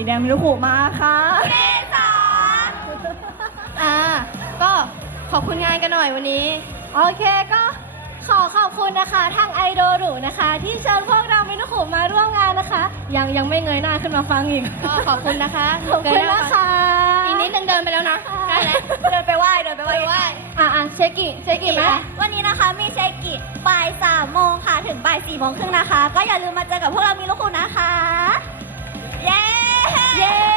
สีแดงมิรุคุมาค่ะเมษาอ่าก็ขอบคุณงานกันหน่อยวันนี้ โอเคก็ขอขอบคุณนะคะทางไอโดรุนะคะ ที่เชิญพวกเรามินุขุมาร่วมงานนะคะ ยังยังไม่เงยหน้าขึ้นมาฟังอีกก็ขอบคุณนะคะขอบคุณนะคะอีกนิดนึงเดินไปแล้วนะใกล้แล้วเดินไปไหว้เดินไปไหว้ไปไหว้อะอะเชกิเชกิไหมวันนี้นะคะมีเชกิบ่ายสามโมงค่ะถึงบ่ายสี่โมงครึ่งนะคะ ก็อย่าลืมมาเจอกับพวกเรามีลูกคุณนะคะ Yay!